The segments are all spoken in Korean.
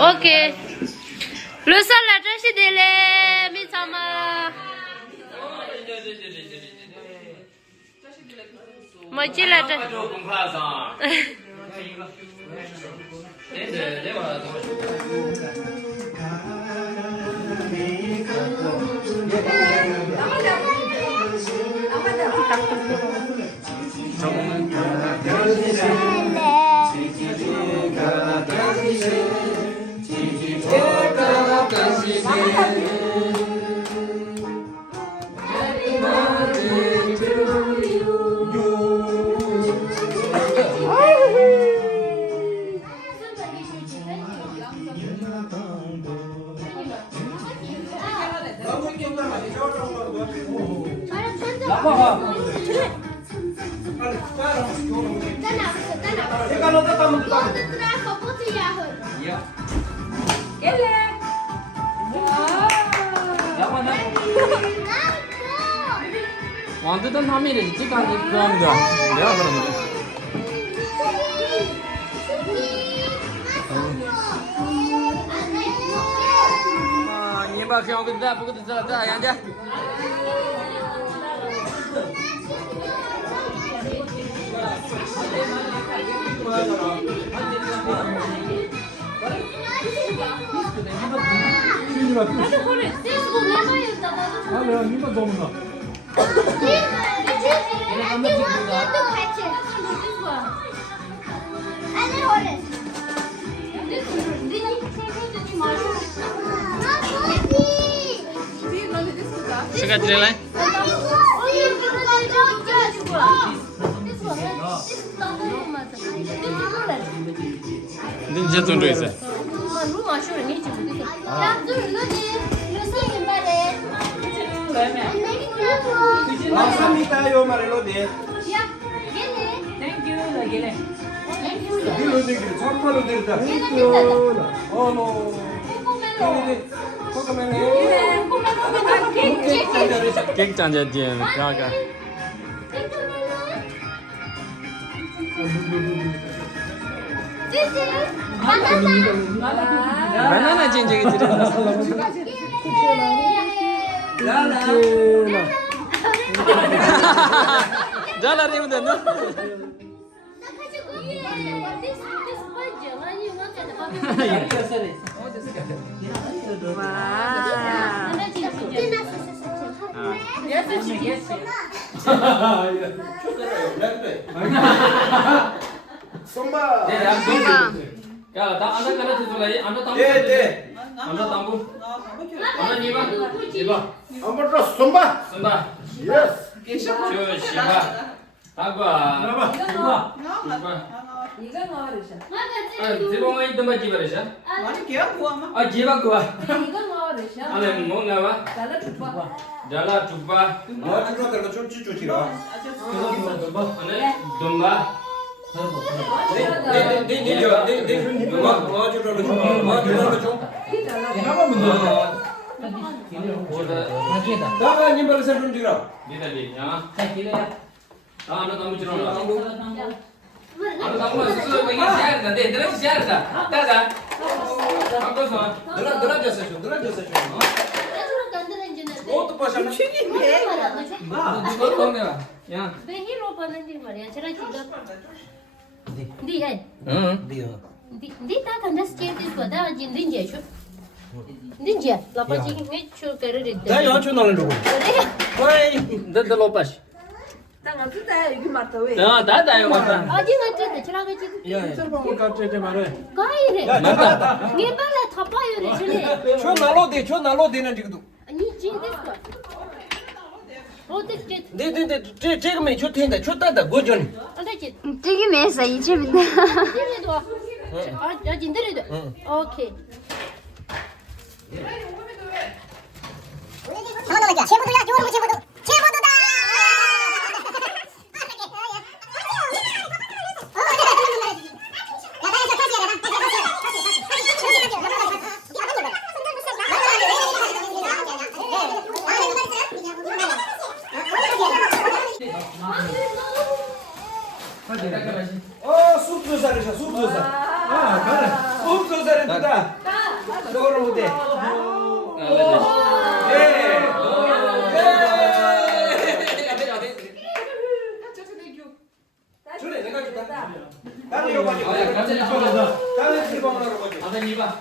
OK， 绿色来这是的嘞，没错嘛。没进来这。완전 함이래 찍간지 그런다. 내가 그러는 거. 아, 니봐 그냥 그다 보고도 자, 양자. 아니야, 니만 먹는다. Suka jelek. Din je tundu isa. Asami tayo marilo de. Thank you. Gile. Dilo de gilo. Champalo de da. Oh no. Cake chanja dia kaga. Banana change gitu. Jalan dia udah no. Somba. Ya, tak anda kena tutup lagi. Anda tamu. Anda tamu. Anda niba. Niba. Amber somba. Sunda. Yes. Shiba. Agua. Shiba. 이거 넣으셔. Ziba mau itu macam mana sih? Mana kaya gua mah? Ah, jiba gua. 이거 넣으셔. Ane mau ngapa? 달라 줘. Jala coba. Mau cuci kalau cuci cuci lah. Ane domba. Dah ni baru saya tunjuk lah. Dia tadi, ya. Anda tamu cerita. Anda tamu sesuatu bagi share dah. Deh, terus share dah. Dah. Aku sama. Dela jasa tu. Oh tu pasal. Dua tahun ya. Ya. 네 해. 네 다간다 스케이트 거다 진딘제 쇼. 딘제. 라파지 메추 거르리. Dah yang cuci nalar dulu. 그래. Dah lepas. 땅아 진짜 여기 맞다 왜? Dah yang mana? 아직 맞지? 지나가지. Serba muka cuci mana? 가이래. Mana? 네발라 타파요래 저래. Cuci nalo de nanti tu. 아니 진데스까. 어떻게这个没出天的，出大的过去呢。 어떻게? 这个没生意，这边的。 진데도. 아 진데도. 오케이. 전화가 제보도야, 요런 제보도다. 가라. 없어 잘했다. 저거를 못해. 예. 저래 내가 줄까? 나는 이거 가지고. 나는 일본어로 가지고. 아들 이봐.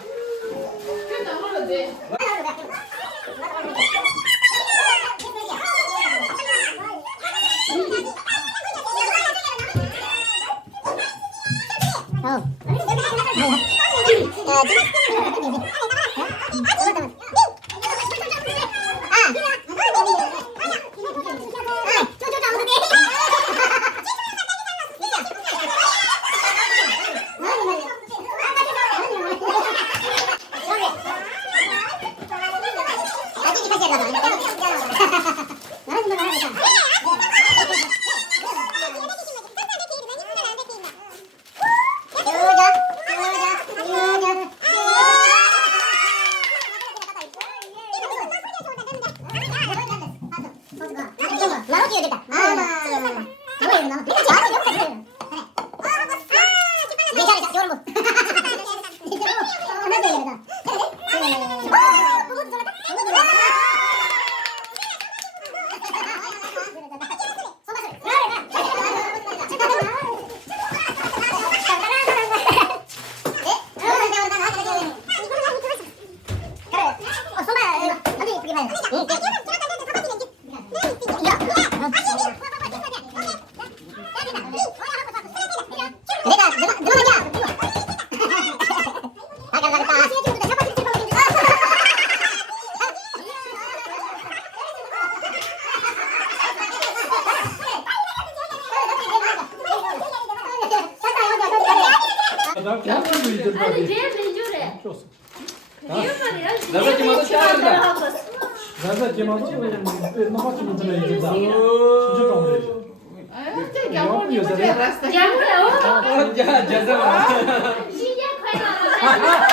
아니 제일 맨줄에. 나도 지금 잘한다. Zaten Cemal'ın namaz mıdır neydi daha? Şimdi kalmıyor. Yapmıyor zaten. 야무야. 자, 자자. 시작快乐。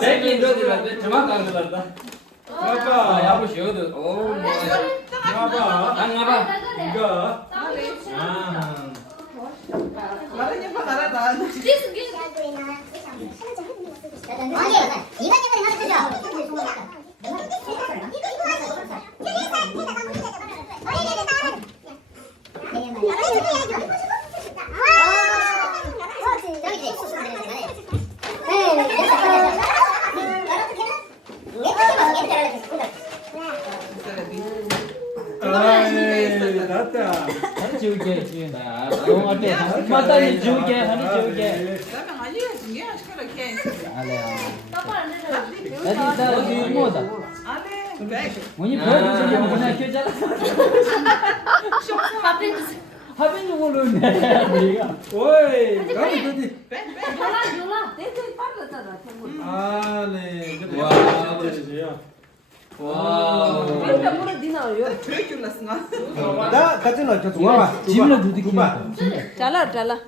내게 너희들 저만 강조한다. 아빠, 야부시거든. 오. 아빠, 나가. 이거. 아이, 났다. 하나 지울게 지은다. 너 어때? 맞다니 지울게 하나 지울게. 나디 뭐다? 뭐니 보여주지 뭐냐 켜잖아. 하빈 이걸로 내 우리가. 오이, 가면 되지. 졸라. 아, 네. 와. 와. 나 같은 거 저. 와. 집으로 두둑이. 잘라 잘라.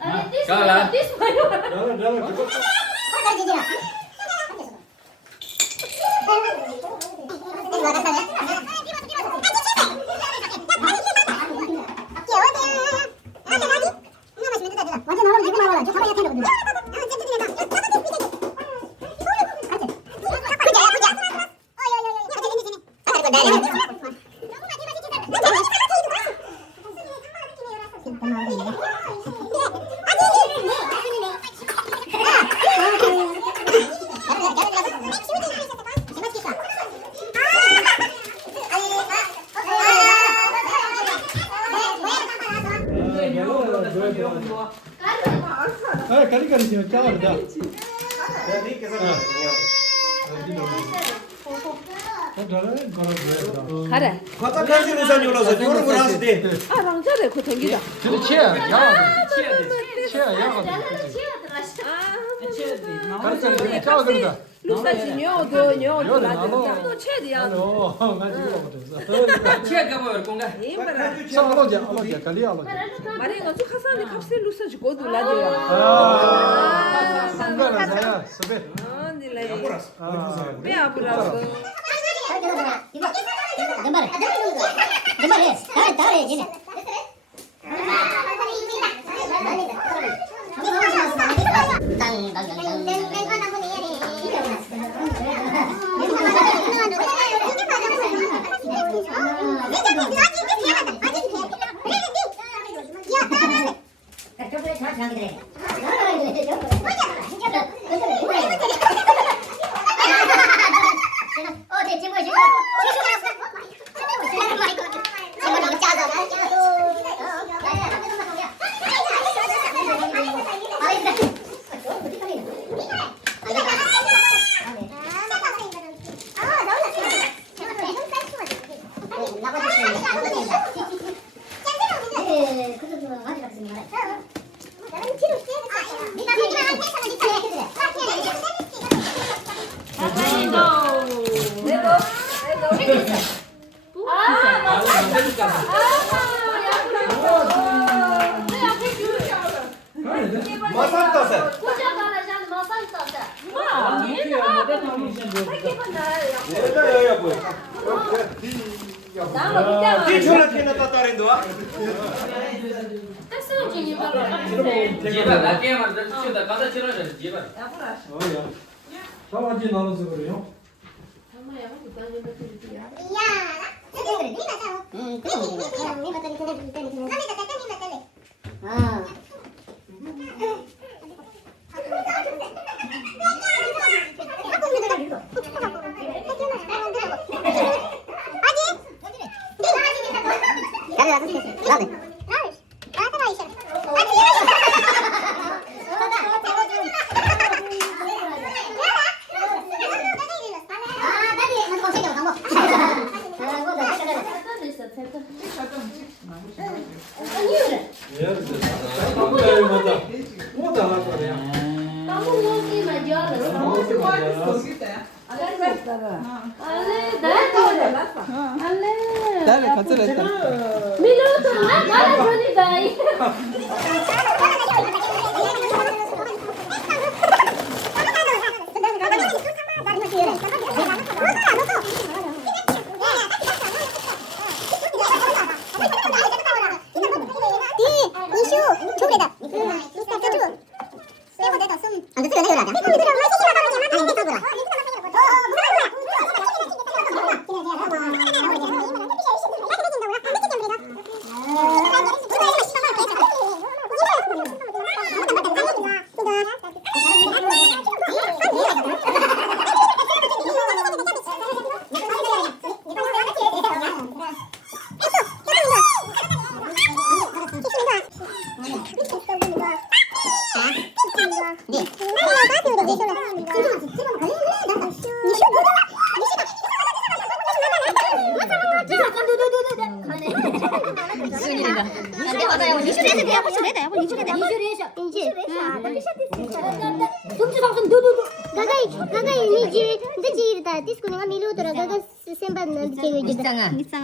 가라. 완전 나랑 지금 말하라. 저 가만히 앉아 있거든요. 가래. 갖다 가지고 우산이 올라서 요런 걸 하시대. 아, 랑자래 그 댕기다. 저리 치야. 야. 치야. 야. 가르쳐 내 짜 그러다. 루사지 녀도 라든가. 또 최대야. 너 가지고 버렸어. 치아 가봐요 공가 이거라. 알로지 갈리 알로지. 마리가 쭉 하산에 값을 루사지 고도 라든가. 상가는 사야. 서베. 닐래. 배 아프라서. 제발 나게 말들 치다 가다 치러져 제발 사와지 나눠서 그래요? Dale, facciamo Minuto, guarda Johnny dai.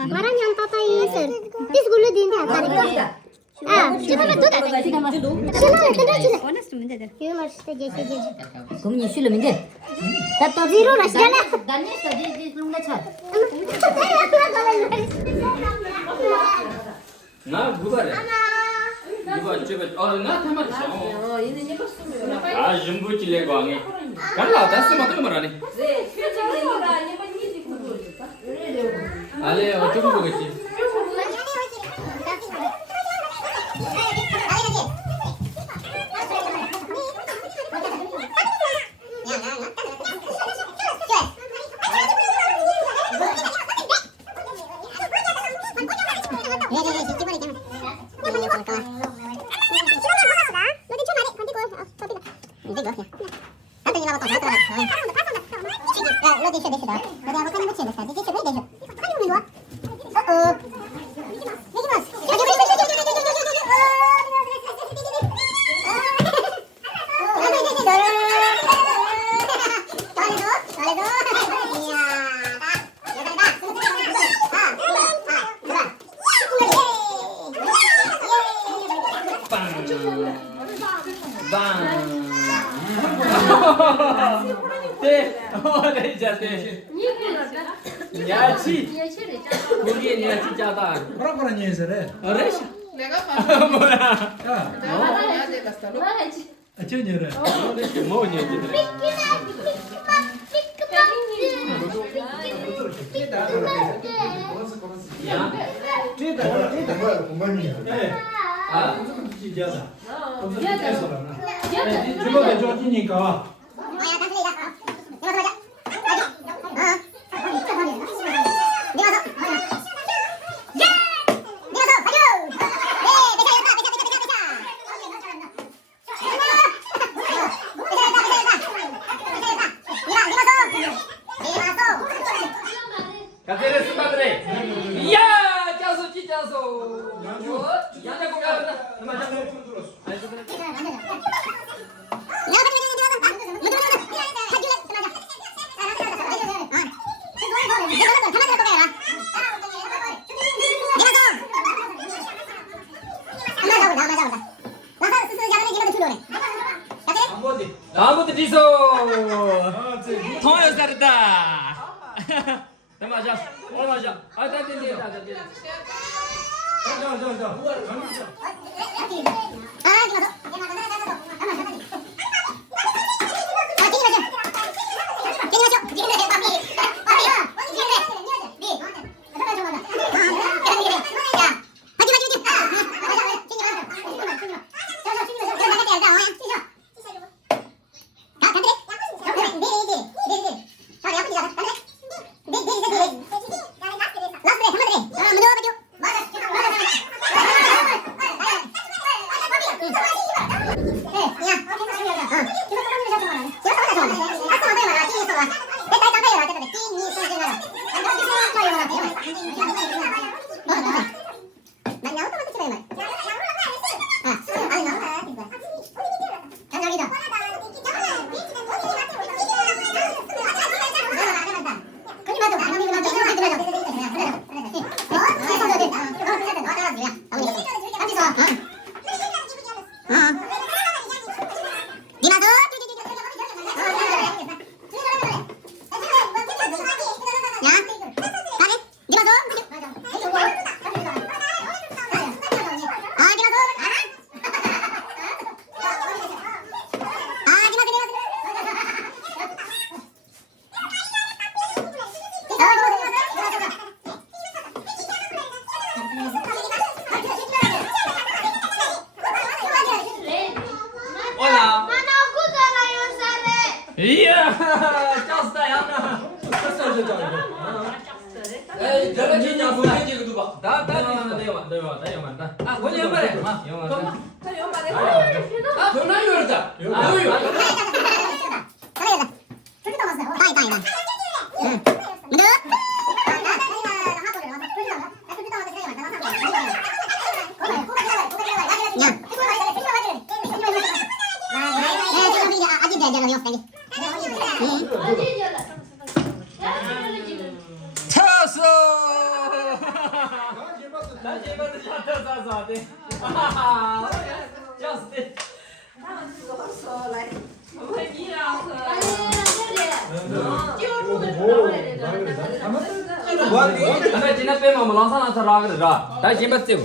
Marah yang papa ini sir. Tis gulu din tha kare. Ah, kita betul tak? Sila, kita. Honest menjadi. Kita mesti jadi. Kamu nyusul menjadi. Tato zero ras jana. Ganesh tadi di belum lecet. 나 누가래? 누가 집에 나 타만 있어. 아 준비질래 광에. 갈라 다스 맞는 말아니. 알레 어쩌고 보겠지. Nanti gua ya. Nanti nyala kau 너 됐어. 너가 뭐 하나 붙여야 돼. 됐어. 왜 됐어? 아니 오늘 와. 네. 네, 자, 네. 야치. 거기에 야치 짜다. 뭐라 니에서래? 어레시. 내가 봤어. 뭐야? 야, 내가 내가 봤어. 전혀래. 어레시 뭐냐 이제. 야. 예. 아. 지지하자. 주먹에 쫓기니까. Kateri padre. Ya, caso cicaso. Ya na ko ya. 아무도 뒤서 통화요 살았다. 나 맞아. 맞아. 아, 나 된다. Hola. Iya, 짰다 야나. 에이, 내가 진짜 보내지 그도 봐. 다 내가. 아, 뭐냐 말해. 영화. 아, 전화 열다. 쳤어. 나 제발 쳤다 돼. 쳤어. Ana cina pe mama lansa lansa raga ra. Dai jembat teu.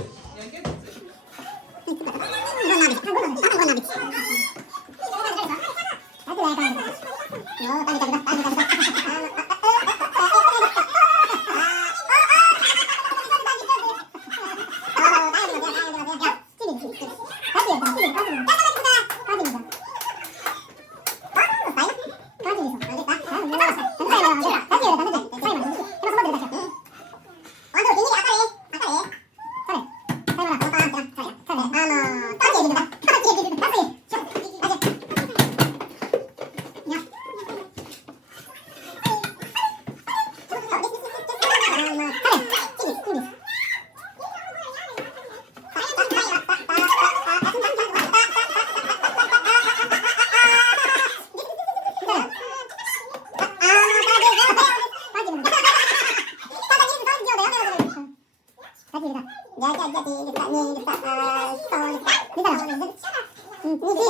아,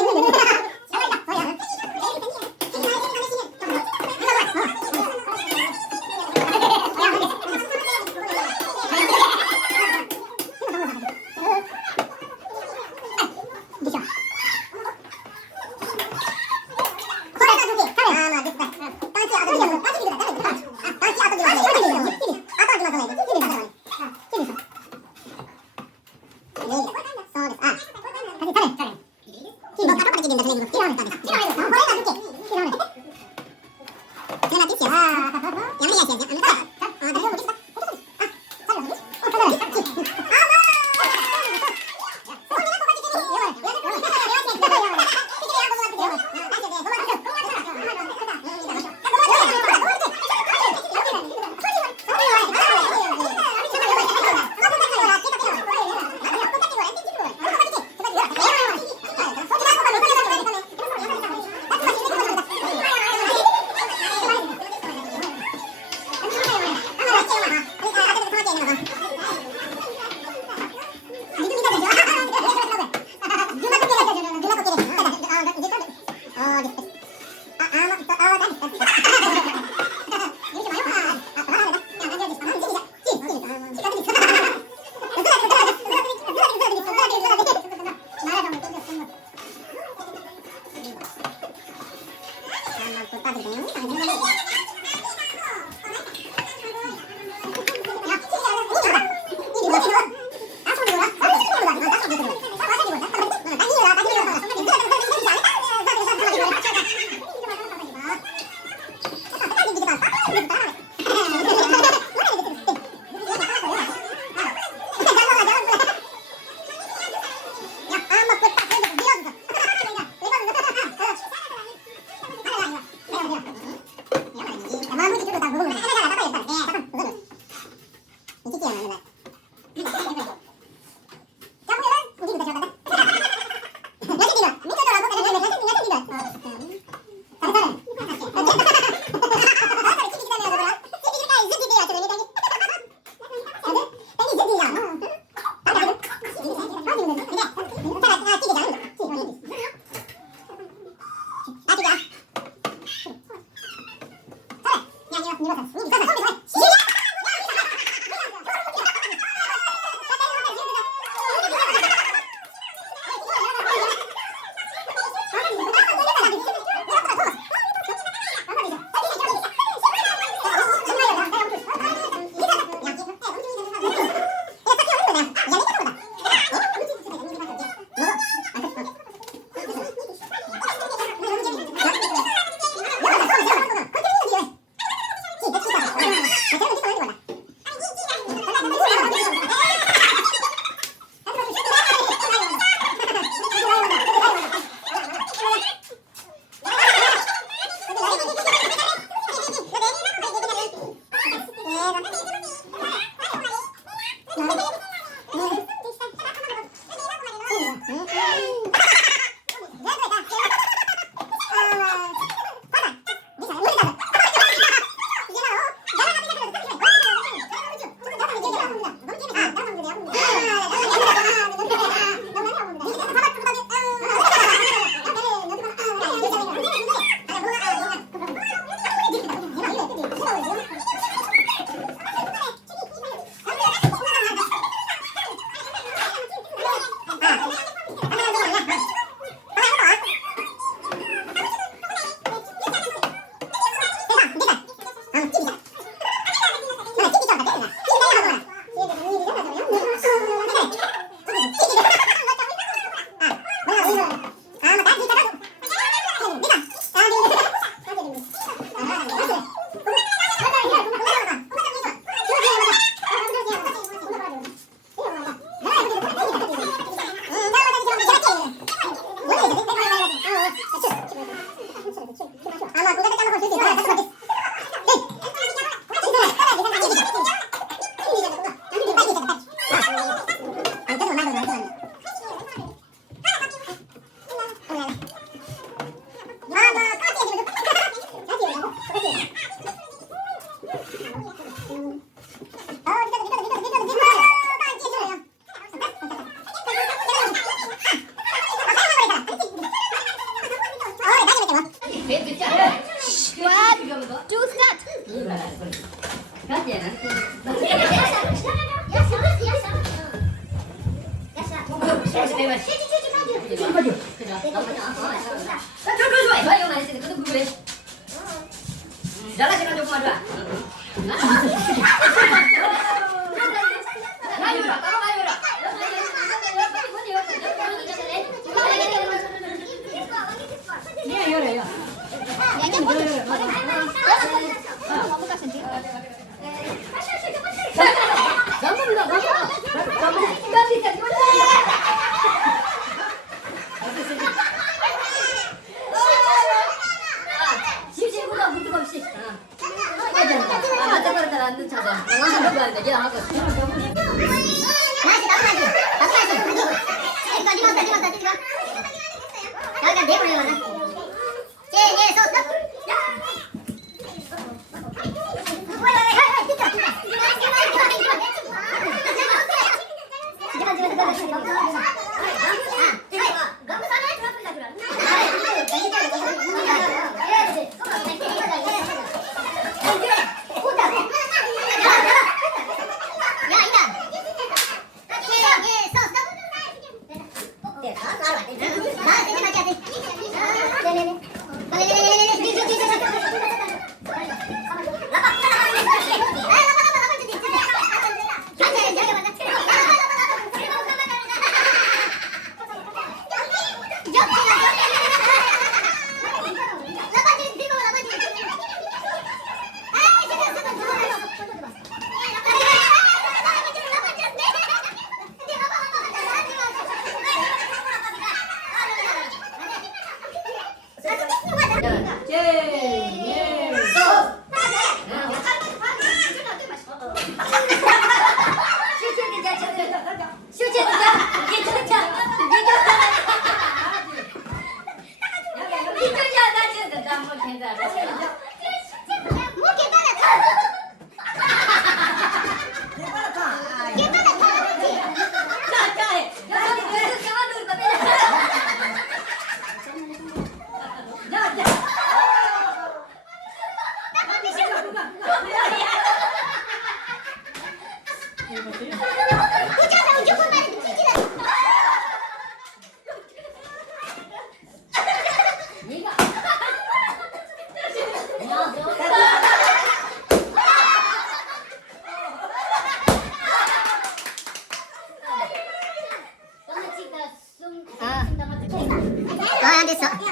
안 됐어.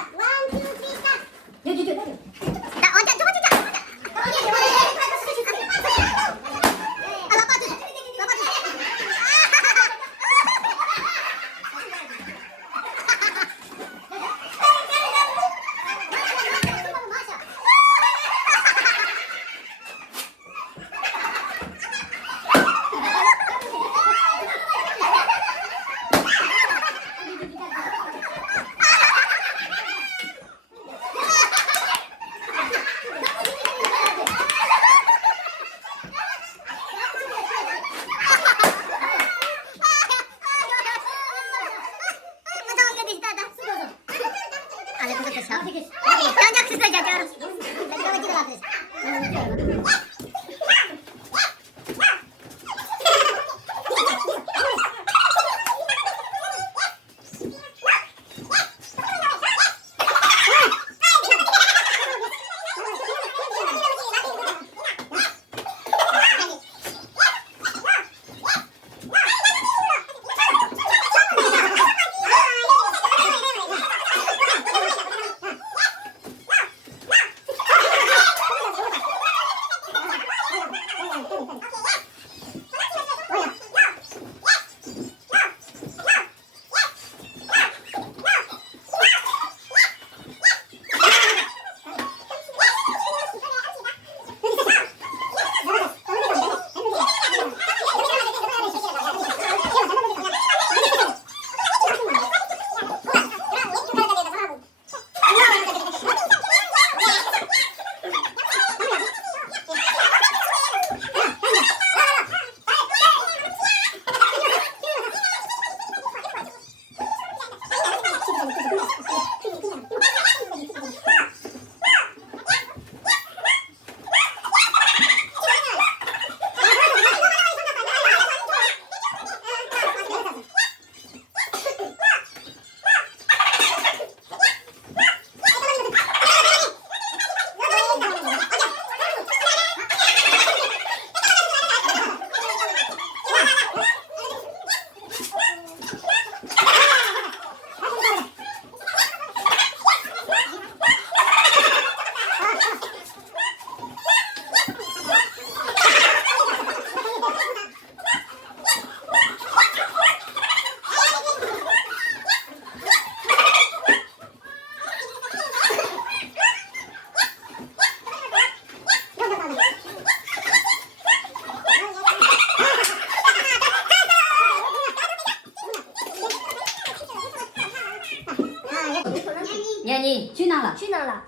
지나라.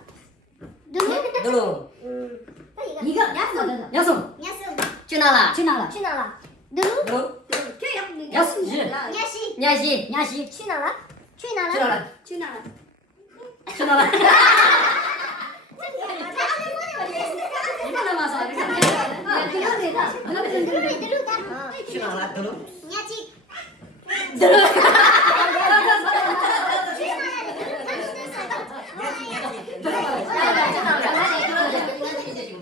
누구? 들어. 이거 야숨. 야숨. 야스. 지나라. 지나라. 지나라. 누구? 들어. 야숨. 야시. 야시. 야시. 지나라. 지나라. 지나라. 지나라. 지나라. 이거 남아서. 지나라. 들어. 야지.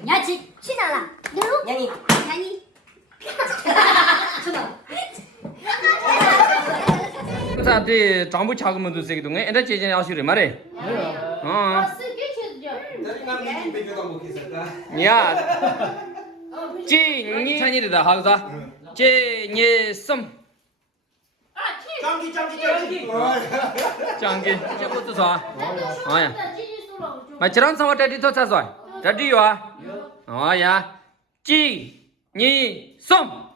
야치. 지나라. 누구? 양이. 야니. 지나라. 사한테 전부 작으면 되게 동네 애들 제전에 아시래 말해. 어. 야. 찌니 찬이다 하고서. 찌니 섬. 짱기. 장기. 저것도 좋아. 어야. 마치랑 상와 때디 더 찾아. 때디와. 어야. 찌니 섬.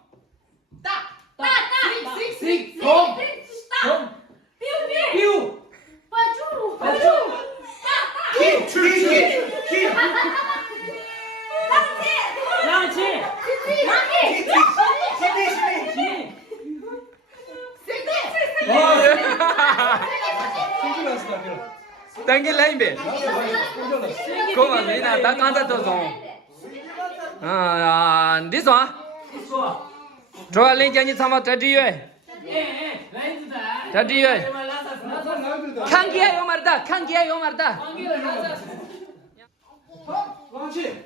당기 라인베. 고마 미나 다 간다 또 좀. 아, this one. 좋아 랭장이 참아 때디에. 때디에. 칸기야 요 말다. 칸기야 요 말다. 왕치.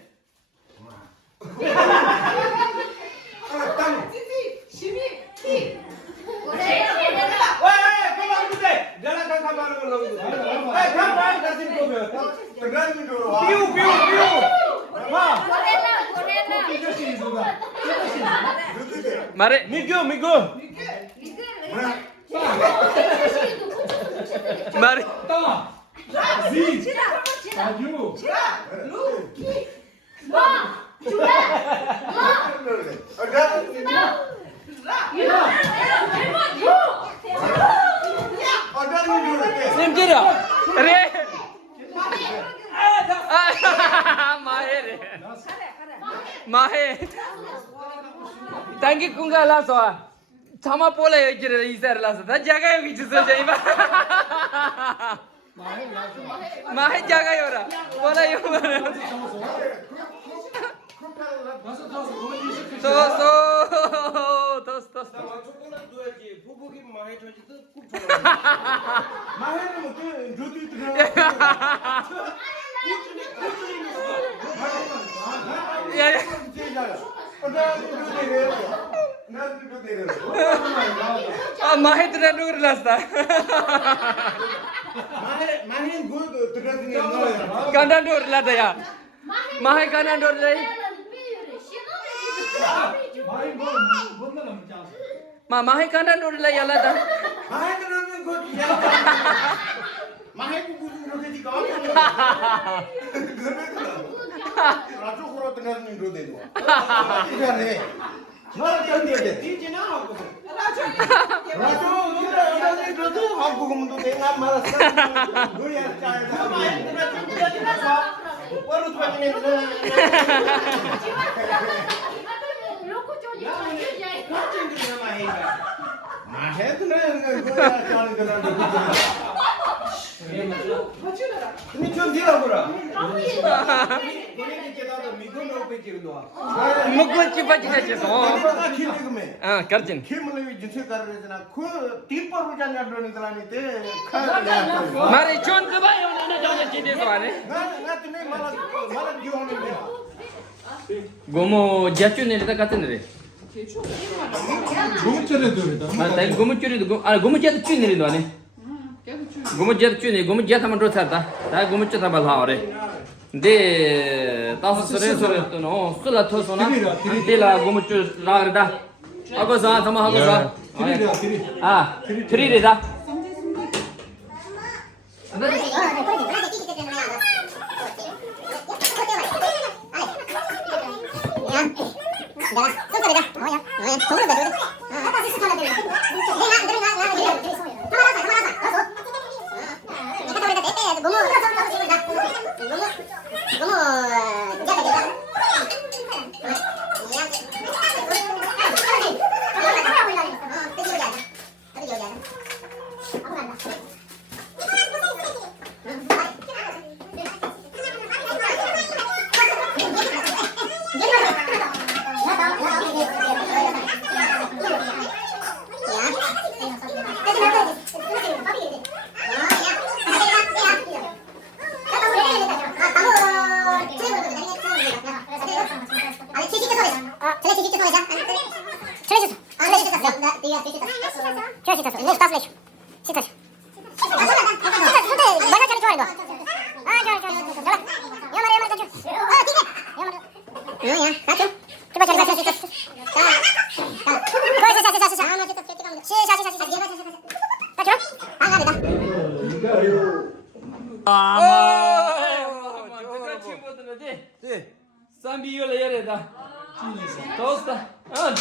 말해. 미고. 말해. 지. 아주. 쌤지라. 그래. 마해래. 마해. 당기 궁가라서 참아 볼래 얘기를 이사라서 다 자가 여기 주서 저희만. 마해 자가요라. 볼래요. 토스. 마해 들어 누르라스다. 간단 누르라다야. 마해 간단 누르래. 마해 간단 누르래 야라다. 먹고 집어지겠어. 아, 그렇지. 말이 촌 봐요. 나는 저기 집에서 하네. 고모 자춘이다 같은데. 고무줄에 들어다. 맞다. 고무줄이도 고무줄도 춘이도 하네. 고무줄 춘이 고무줄 로 찾다. 다 고무줄 다 발하오래. 데 다스 소레 또노 술라 토소나. 데라 고무줄 라르다. 하고서 담아 하고서. 드리라. 아, 트리리다. 너무 Sambi yola yere da. Tosta. Ah.